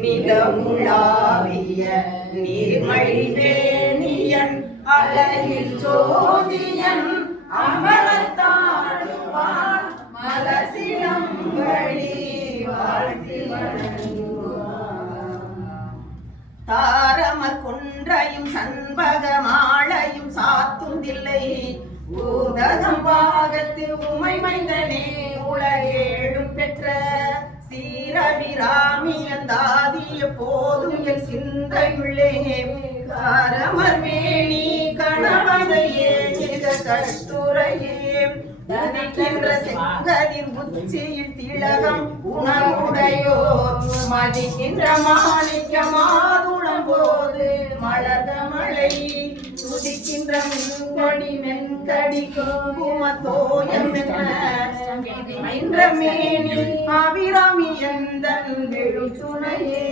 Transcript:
நிலமுழாவிய நீர்மழிவேணியன் அழகில் ஜோதியன் அமரத்தாடுவான் மலசிலம்படி வாழ்த்தி தாரமர் கொன்றையும் சண்பக மாலையும் சாத்துந்தில்லை ஊதகம் பாகத்து உமை மைந்தனே உலகேழும் பெற்ற சீரபிராமியந்தாதிய போதும் என் சிந்தையுள்ளே காரமர் மேனி கணவனையே மிக கட்டுரையே உதிக்கின்ற செங்கதிர் உச்சியில் திலகம் உணவுடையோர் மதிக்கின்ற மாணிக்கமாதுளம் போது மலர்ந்த மழை துதிக்கின்ற மென்கொடி மென்கடி குங்குமத்தோயம் என்ற மேனி அபிராமி எந்தன் துணையே